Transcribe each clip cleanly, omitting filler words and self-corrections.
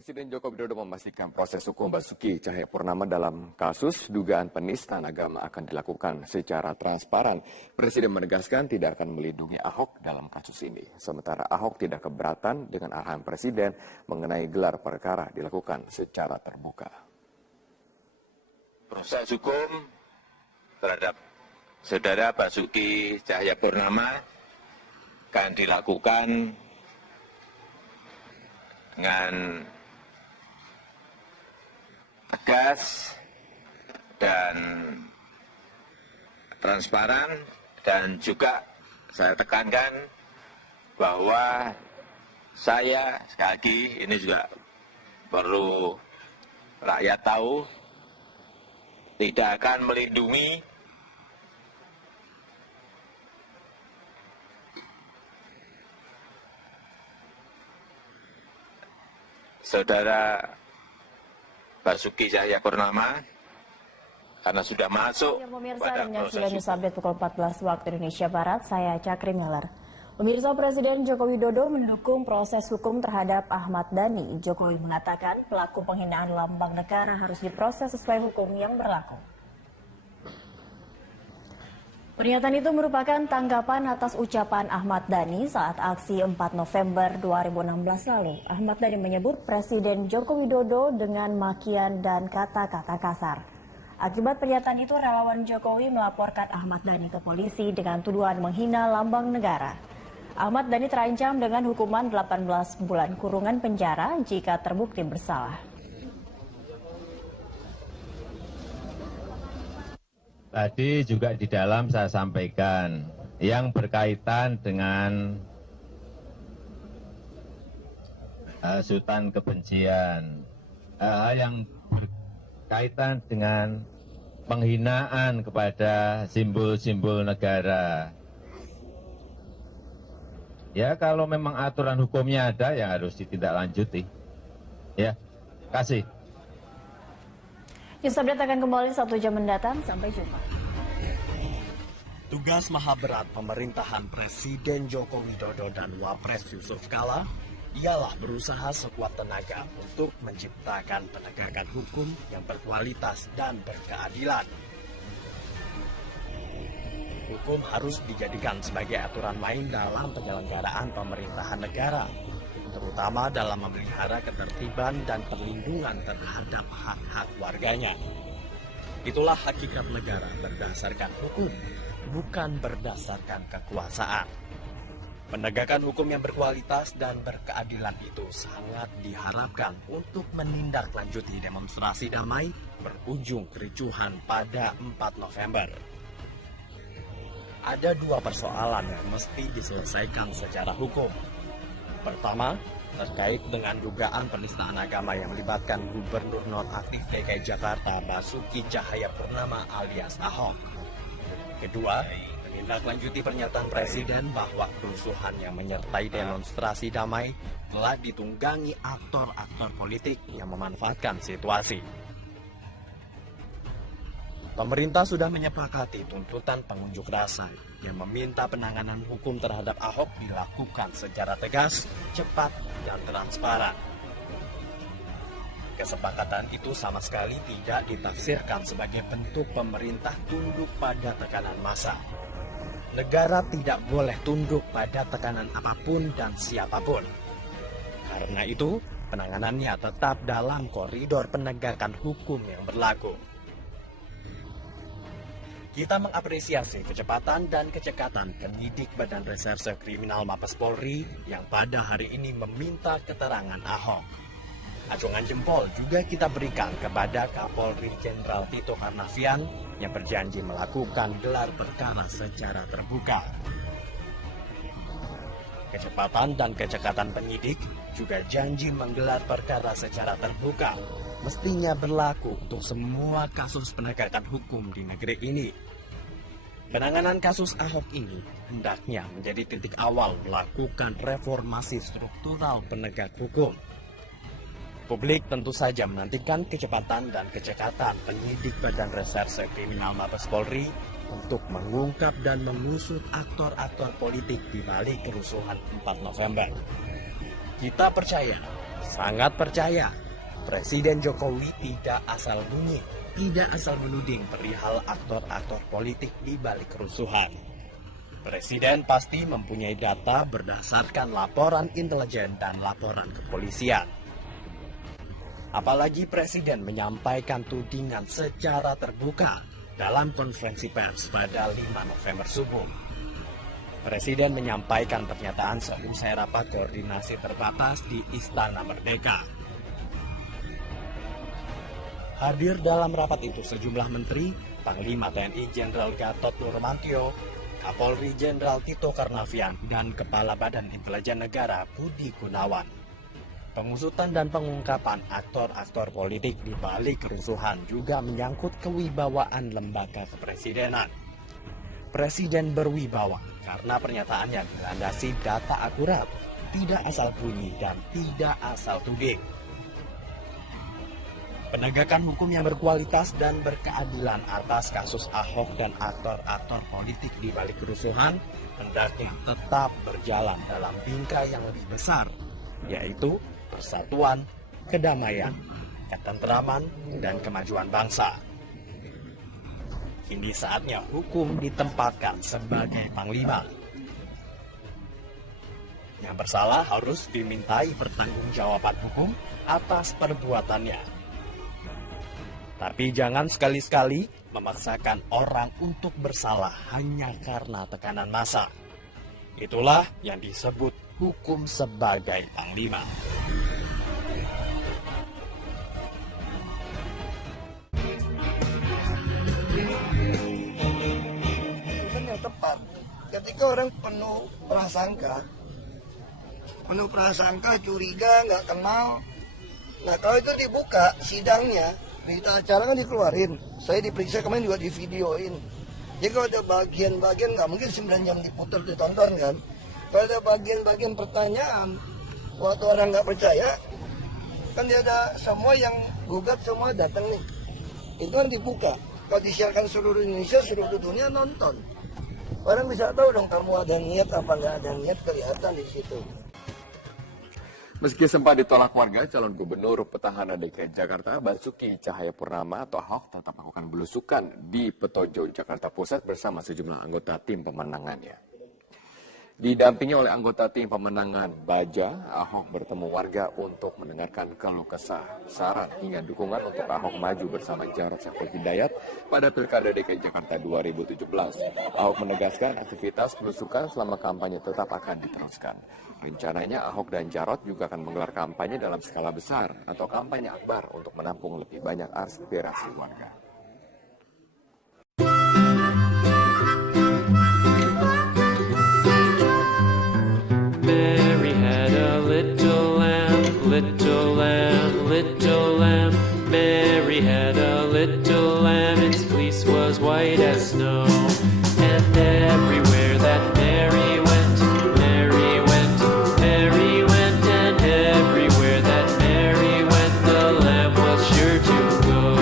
Presiden Joko Widodo memastikan proses hukum Basuki Cahayapurnama dalam kasus dugaan penistaan agama akan dilakukan secara transparan. Presiden menegaskan tidak akan melindungi Ahok dalam kasus ini. Sementara Ahok tidak keberatan dengan arahan Presiden mengenai gelar perkara dilakukan secara terbuka. Proses hukum terhadap Saudara Basuki Cahayapurnama akan dilakukan dengan tegas dan transparan, dan juga saya tekankan bahwa saya, sekali lagi ini juga perlu rakyat tahu, tidak akan melindungi Saudara Basuki Cahayapurnama karena sudah masuk pada proses News Update pukul 14 waktu Indonesia Barat. Saya Cakri Miller. Pemirsa, Presiden Joko Widodo mendukung proses hukum terhadap Ahmad Dhani. Jokowi mengatakan pelaku penghinaan lambang negara harus diproses sesuai hukum yang berlaku. Pernyataan itu merupakan tanggapan atas ucapan Ahmad Dhani saat aksi 4 November 2016 lalu. Ahmad Dhani menyebut Presiden Joko Widodo dengan makian dan kata-kata kasar. Akibat pernyataan itu, relawan Jokowi melaporkan Ahmad Dhani ke polisi dengan tuduhan menghina lambang negara. Ahmad Dhani terancam dengan hukuman 18 bulan kurungan penjara jika terbukti bersalah. Tadi juga di dalam saya sampaikan yang berkaitan dengan hasutan kebencian, yang berkaitan dengan penghinaan kepada simbol-simbol negara. Ya, kalau memang aturan hukumnya ada, ya harus ditindaklanjuti. Ya, kasih. News Update akan kembali 1 jam mendatang. Sampai jumpa. Tugas maha berat pemerintahan Presiden Joko Widodo dan Wapres Yusuf Kala ialah berusaha sekuat tenaga untuk menciptakan penegakan hukum yang berkualitas dan berkeadilan. Hukum harus dijadikan sebagai aturan main dalam penyelenggaraan pemerintahan negara, terutama dalam memelihara ketertiban dan perlindungan terhadap hak-hak warganya. Itulah hakikat negara berdasarkan hukum, bukan berdasarkan kekuasaan. Penegakan hukum yang berkualitas dan berkeadilan itu sangat diharapkan untuk menindaklanjuti demonstrasi damai berujung kericuhan pada 4 November. Ada 2 persoalan yang mesti diselesaikan secara hukum. Pertama, terkait dengan dugaan penistaan agama yang melibatkan Gubernur Nonaktif DKI Jakarta Basuki Cahayapurnama alias Ahok. Kedua, menindaklanjuti pernyataan Presiden bahwa kerusuhan yang menyertai demonstrasi damai telah ditunggangi aktor-aktor politik yang memanfaatkan situasi. Pemerintah sudah menyepakati tuntutan pengunjuk rasa yang meminta penanganan hukum terhadap Ahok dilakukan secara tegas, cepat, dan transparan. Kesepakatan itu sama sekali tidak ditafsirkan sebagai bentuk pemerintah tunduk pada tekanan massa. Negara tidak boleh tunduk pada tekanan apapun dan siapapun. Karena itu, penanganannya tetap dalam koridor penegakan hukum yang berlaku. Kita mengapresiasi kecepatan dan kecekatan penyidik Badan Reserse Kriminal Mabes Polri yang pada hari ini meminta keterangan Ahok. Acungan jempol juga kita berikan kepada Kapolri Jenderal Tito Karnavian yang berjanji melakukan gelar perkara secara terbuka. Kecepatan dan kecekatan penyidik juga janji menggelar perkara secara terbuka mestinya berlaku untuk semua kasus penegakan hukum di negeri ini. Penanganan kasus Ahok ini hendaknya menjadi titik awal melakukan reformasi struktural penegak hukum. Publik tentu saja menantikan kecepatan dan kecekatan penyidik Badan Reserse Kriminal Mabes Polri untuk mengungkap dan mengusut aktor-aktor politik di balik kerusuhan 4 November. Kita percaya sangat percaya Presiden Jokowi tidak asal bunyi, tidak asal menuding perihal aktor-aktor politik di balik kerusuhan. Presiden pasti mempunyai data berdasarkan laporan intelijen dan laporan kepolisian. Apalagi Presiden menyampaikan tudingan secara terbuka dalam konferensi pers pada 5 November subuh. Presiden menyampaikan pernyataan seusai rapat koordinasi terbatas di Istana Merdeka. Hadir dalam rapat itu sejumlah menteri, Panglima TNI Jenderal Gatot Nurmantio, Kapolri Jenderal Tito Karnavian, dan Kepala Badan Intelijen Negara Budi Gunawan. Pengusutan dan pengungkapan aktor-aktor politik di balik kerusuhan juga menyangkut kewibawaan lembaga kepresidenan. Presiden berwibawa karena pernyataannya dilandasi data akurat, tidak asal bunyi dan tidak asal tuding. Penegakan hukum yang berkualitas dan berkeadilan atas kasus Ahok dan aktor-aktor politik di balik kerusuhan hendaknya tetap berjalan dalam bingkai yang lebih besar, yaitu persatuan, kedamaian, ketentraman, dan kemajuan bangsa. Kini saatnya hukum ditempatkan sebagai panglima. Yang bersalah harus dimintai pertanggungjawaban hukum atas perbuatannya. Tapi jangan sekali-sekali memaksakan orang untuk bersalah hanya karena tekanan massa. Itulah yang disebut hukum sebagai panglima. Yang tepat, ketika orang penuh prasangka, curiga, nggak kenal. Nah kalau itu dibuka sidangnya, berita acara kan dikeluarin, saya diperiksa kemarin juga di videoin. Jadi kalau ada bagian-bagian nggak mungkin 9 jam diputar ditonton kan. Kalau ada bagian-bagian pertanyaan, waktu orang nggak percaya, kan dia ada semua yang gugat semua datang nih. Itu kan dibuka. Kalau disiarkan seluruh Indonesia, seluruh dunia nonton. Orang bisa tahu dong kamu ada niat apa nggak ada niat, kelihatan di situ. Meski sempat ditolak warga, calon gubernur petahana DKI Jakarta Basuki Cahayapurnama atau Ahok tetap melakukan belusukan di Petojo, Jakarta Pusat bersama sejumlah anggota tim pemenangannya. Didampingi oleh anggota tim pemenangan Baja, Ahok bertemu warga untuk mendengarkan keluh kesah, saran hingga dukungan untuk Ahok maju bersama Jarod Saiful Hidayat pada Pilkada DKI Jakarta 2017. Ahok menegaskan aktivitas belusukan selama kampanye tetap akan diteruskan. Rencananya Ahok dan Jarod juga akan menggelar kampanye dalam skala besar atau kampanye akbar untuk menampung lebih banyak aspirasi warga. Mary had a little lamb, little lamb, little lamb. Mary had a little lamb, its fleece was white as snow. And everywhere that Mary went, Mary went, Mary went. And everywhere that Mary went, the lamb was sure to go.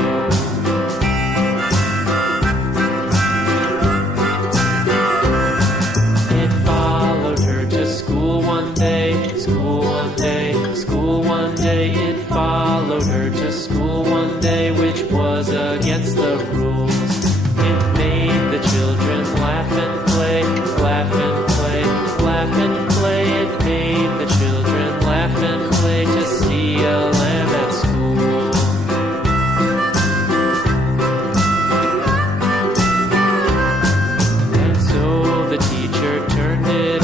It followed her to school one day, school one day, school one day. It followed her to school one day, which was against the rules. It made the children laugh and play, laugh and play, laugh and play. It made the children laugh and play to see a lamb at school. And so the teacher turned it